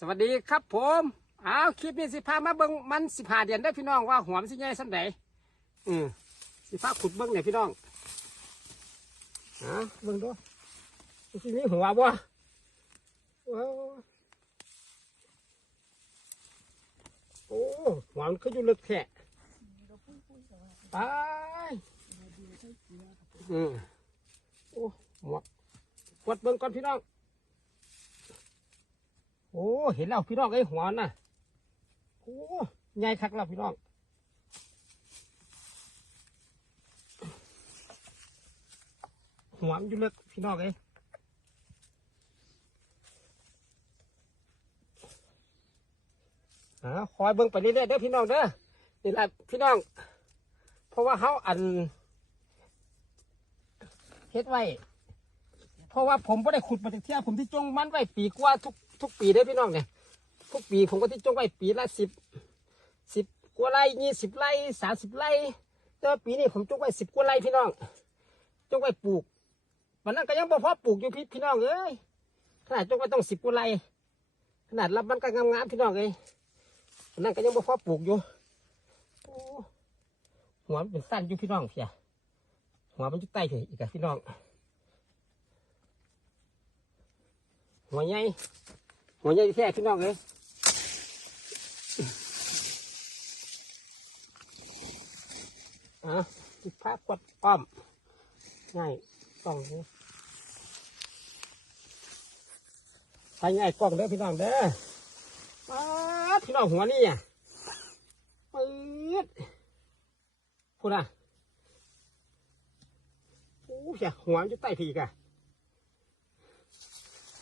สวัสดีครับผมอ้าวคลิปนี้สิพามาเบิ้งมันสิพาเดือนได้อพี่น้องว่าหัวมันสิใหญ่สันใดอืมสิพาขุดเบิ้งเนี่ยพี่น้องอ่าเบิ้งดูมันสิมีหัวบ่ว้าวโอ้หัวมันคืออยู่ลึกแค่ตายอืมโอ้หัวกดเบิ้งก่อนพี่น้องโอ้เห็นแล้วพี่น้องไอ้หัวน่ะโอ้ใหญ่คักแล้วพี่น้องหัวมันอยู่เลึกพี่น้องเอ้ยอ่าคอยเบิ่งไปเรื่อยๆเด้อพี่น้องเด้อนี่แหละพี่น้อง เพราะว่าเขาอันเฮ็ดไว้ เพราะว่าผมไม่ได้ขุดมาจากเที่ยผมที่จงมันไว้ปีกว่าทุก ทุกปีได้พี่น้องเนี่ยทุกปีผมก็ที่จงไว้ปีละสิบสิบกว่าไร่ยี่สิบไร่สามสิบไร่แต่ว่าปีนี้ผมจงไว้สิบกว่าไร่พี่น้องจงไว้ปลูกวันนั้นก็ยังบ่พอปลูกอยู่พี่พี่น้องเอ้ยขนาดจงไว้ต้องสิบกว่าไร่ขนาดรับมันก็งามๆพี่น้องเอ้ยวันนั้นก็ยังบ่พอปลูกอยู่หัวมันเป็นสั้นอยู่พี่น้องเพียหัวมันอยู่ใต้เพียอีกอะพี่น้องหัวใหญ่ หัวใหญ่แท้พี่น้องเลยอะติดภาพกดอ้อมง่ายกล้องนี้ใช้ง่ายกล้องเด้อพี่น้องเด้อป๊าพี่น้องหัวนี่อะปื๊ดพูดอะโอ้ยหัวมันอยู่ใต้ผีกะ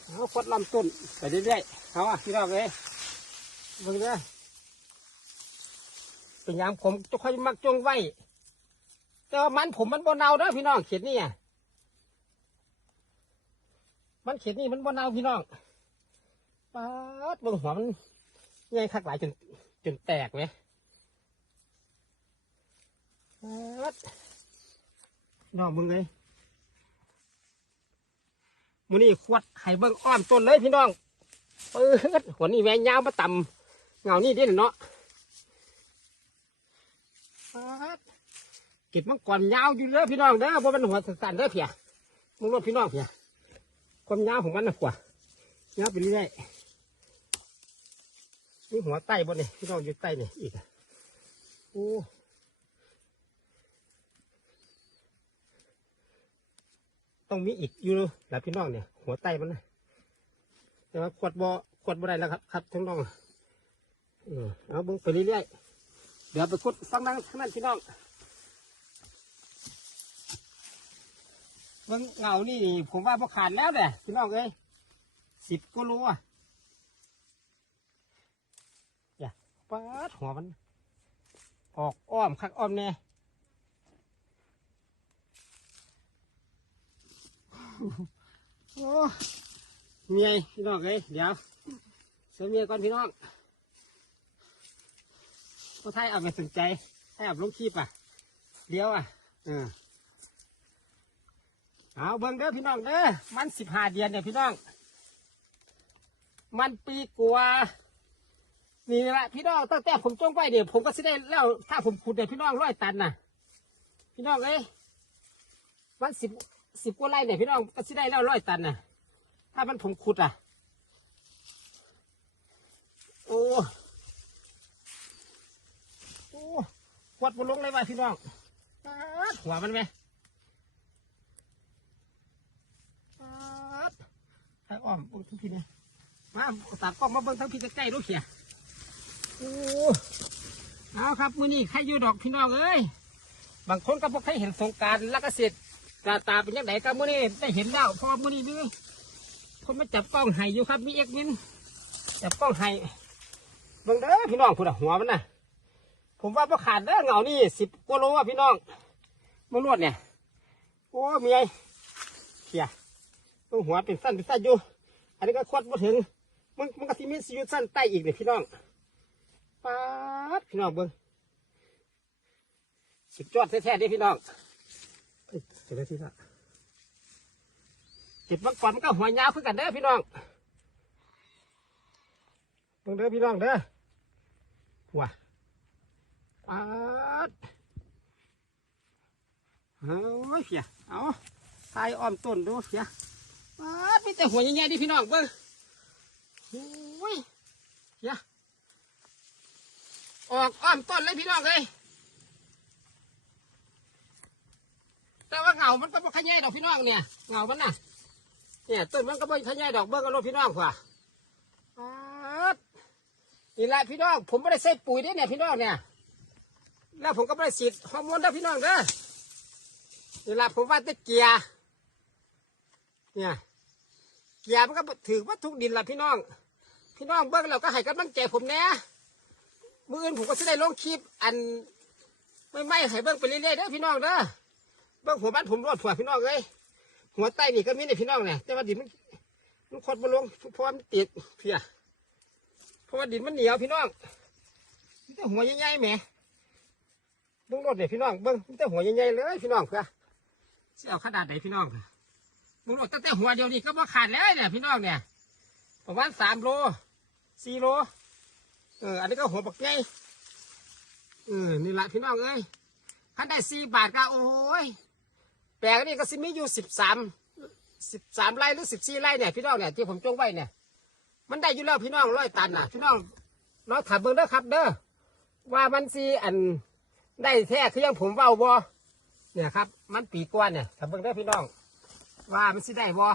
เอาคดลำต้นไปเรื่อยๆเอาอะพี่น้องเลยเบิ่งเด้เป็นยางผมจะค่อยมักจงไว้แต่ว่ามันผมมันบ่เนาเด้อพี่น้องเขียดนี่อะมันเขียดนี่มันบ่เนาพี่น้องป๊าดบิ่งหัวมันใหญ่คักหลายจนจนแตกเว้ยป๊าดน้องมึงเลย มือนี่ขวดไห้เบิ้งอ้อมต้นเลยพี่น้องเปิดหัวนี่แหวนยาวมาต่ำเงานี่เด่นเนาะเก็บมังกรยาวอยู่เลยพี่น้องเด้อเพราะมันหัวสั่นๆเด้อเพียมึงรถพี่น้องเพียความยาวของมันนะกว่ายาวไปเรื่อยนี่หัวใต้บนนี่พี่น้องอยู่ใต้นี่อีกโอ้ ต้องมีอีกอยู่หลายพี่น้องเนี่ย หัวไตมันนะแต่ว่าขวดบ่ขวดบ่ได้แล้วครับครับทั้งน้องเออเอาเบิ่งไปเรื่อยๆเดี๋ยวไปขุดฟังนั่งข้างนั้นพี่น้องเบิ่งเงานี่ผมว่าพอขาดแล้วแหละพี่น้องเอ้ยสิบกิโลอะอย่าปัดหัวมัน ออกอ้อมคักอ้อมแน่ โอ้เมียพี่น้องเอ้ยเดี๋ยวเสียเมียก่อนพี่น้องก็ไทยเอาไปสนใจให้เอาลงคลิปอะเดี๋ยวอะเออเอาเบิ่งเด้อพี่น้องเด้อมันสิบห้าเดือนเนี่ยพี่น้อง มันปีกว่านี่แหละพี่น้องตั้งแต่ผมจ้องไปเดี๋ยวผมก็สิได้แล้วถ้าผมขุดเดี๋ยวพี่น้องร้อยตันน่ะ พี่น้องเอ้ยมันสิบ สิบกว่าไร่เนี่ยพี่น้องก็สิได้แล้วร้อยตันน่ะ ถ้ามันผมขุดอะ โอ้โอ้ขวดบนลงเลยว่ะพี่น้องป๊าดหัวมันไหมป๊าดทางอ้อมเบิ่งทั้งพี่เนี่ยมาตากล้องมาเบิ่งทั้งพี่ใกล้ๆดูเขียโอ้เอาครับ มือนี้ใครอยู่ดอกพี่น้องเอ้ยบางคนก็บอกให้เห็นสงกรารแล้วก็เสร็ จตาตาเป็นยังไงครับมื่อนี้ได้เห็นแล้วพอมื่อนี้ด้วยคนมาจับกล้องไห้อยู่ครับมีเอ็กมินจับกล้องไห้บิ่งเด้อพี่น้องพูดหัวมันนะผมว่าพอขาดเด้อเงานี่สิบกว่าโลอะพี่น้องมันรวดเนี่ยโอ้เมียเขียต้องหัวเป็นสั้นเป็นสั้นอยู่ อันนี้ก็ควดมาถึงมันมันก็สิมีสิอยุสั้นใต้อีกเลยพี่น้องป๊าดพี่น้องเบิ่งสุดยอดแท้ๆเด้พี่น้อง เจ็ดนาทีละเจ็ดมังกรมันก็หัวยาวขึ้นกันเด้อพี่น้องเบิ่งเด้อพี่น้องเด้อหัวปัดเอาเพียเอาทายอ้อมต้นดูเพียปัดมีแต่หัวใหญ่ๆดิพี่น้องเบิ่งโอ้ยเพียออกอ้อมต้นเลยพี่น้องเลย แต่ว่าเหงามันก็บ่ขยายดอกพี่น้องเนี่ยเหงามันน่ะ เนี่ยต้นมันก็บ่ขยายดอกเบิ่งกันรถพี่น้องกว่าครับนี่แหละพี่น้อง ผมไม่ได้ใส่ปุ๋ยด้วยเนี่ยพี่น้องเนี่ย แล้วผมก็ไม่ได้ฉีดฮอร์โมนด้วยพี่น้องเด้อนี่แหละผมว่าแต่เกียร์เนี่ยเกียร์มันก็ถือว่าทุกดินหละพี่น้อง พี่น้องเบิ้งเราก็ให้กำลังใจผมแน่มืออื่นผมก็จะได้ลงคลิปอันไม่ไม่ให้เบิ้งไปเรื่อยๆเด้อพี่น้องเด้อ เบิ้งหัวบ้านผมรอดผัวพี่น้องเลยหัวใต้นี่ก็มีเนี่ยพี่น้องเนี่ยแต่ว่าดินมันมันคดมาลงเพราะว่ามันติดเพียเพราะว่าดินมันเหนียวพี่น้องมันแต่หัวใหญ่ๆแหมเบิ้งรถเนี่ยพี่น้องเบิ้งมันแต่หัวใหญ่ๆเลยพี่น้องเพื่อสิเอาขนาดไหนพี่น้องเบิ้งรถตั้งแต่หัวเดียวนี่ก็มาขาดแล้วเนี่ยพี่น้องเนี่ยประมาณสามโลสี่โลเอออันนี้ก็หัวบักใหญ่เออนี่แหละพี่น้องเอ้ยคันได้สี่บาทก็โอ้ย ลงนี่ก็สิมีอยู่สิบสามสิบสามไร่หรือสิบสี่ไร่เนี่ยพี่น้องเนี่ยที่ผมจงไว้เนี่ย มันได้อยู่แล้วพี่น้องร้อยตันน่ะ พี่น้องเราถามเบิ่งเด้อครับ เด้อว่ามันสีอันได้แท้คือยังผมเว้าบ่เนี่ยครับ มันปีกว่าเนี่ยถามเบิ่งเด้อพี่น้อง ว่ามันสิได้บ่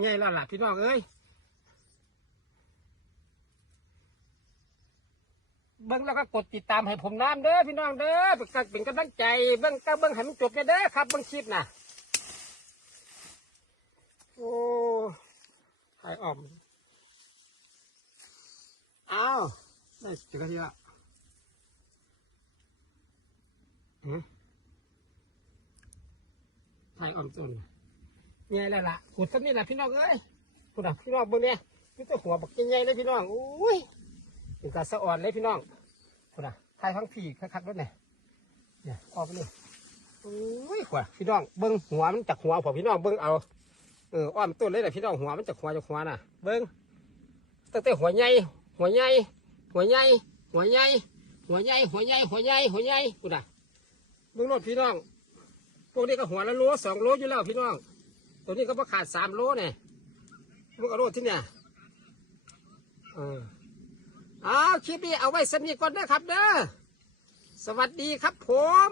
ไงล่ะล่ะพี่น้องเอ้ย เบิ้งแล้วก็กดติดตามให้ผมน้ำเด้อพี่น้องเด้อเป็นกำเป็นกำลังใจเบิ้งก็เบิ้งให้มันจบเนี่ยเด้อครับเบิ้งคลิปนะโอ้ถ่ายออกอ้าวได้เจอกันทีละหายออมต้นไงล่ะล่ะขุดสักนี่แหละพี่น้องเอ้ยขุดอะพี่น้องเบิ้งเนี่ยนี่ตัวหัวบักใหญ่เลยพี่น้องอุ้ย เป็นการสะอ่อนเลยพี่น้องขุดอะถ่ายทั้งผีคักๆด้วยเนี่ยเนี่ยออกไปนี่อุ้ยขวาพี่น้องเบิ้งหัวมันจากหัวผมพี่น้องเบิ้งเอาเอออ้อมต้นเลยนะพี่น้องหัวมันจะหัวจะหัวน่ะ เบิ้งตั้งแต่หัวใหญ่หัวใหญ่หัวใหญ่หัวใหญ่หัวใหญ่หัวใหญ่หัวใหญ่หัวใหญ่กูด่ะเบิ้งรถพี่น้องพวกนี้ก็หัวละโลสองโลอยู่แล้วพี่น้อง ตัวนี้ก็ประขาดสามโลเนี่ยมึงเอารถที่เนี่ยเออ เอาคลิปนี้เอาไว้สนิทก่อนนะครับเด้อสวัสดีครับผม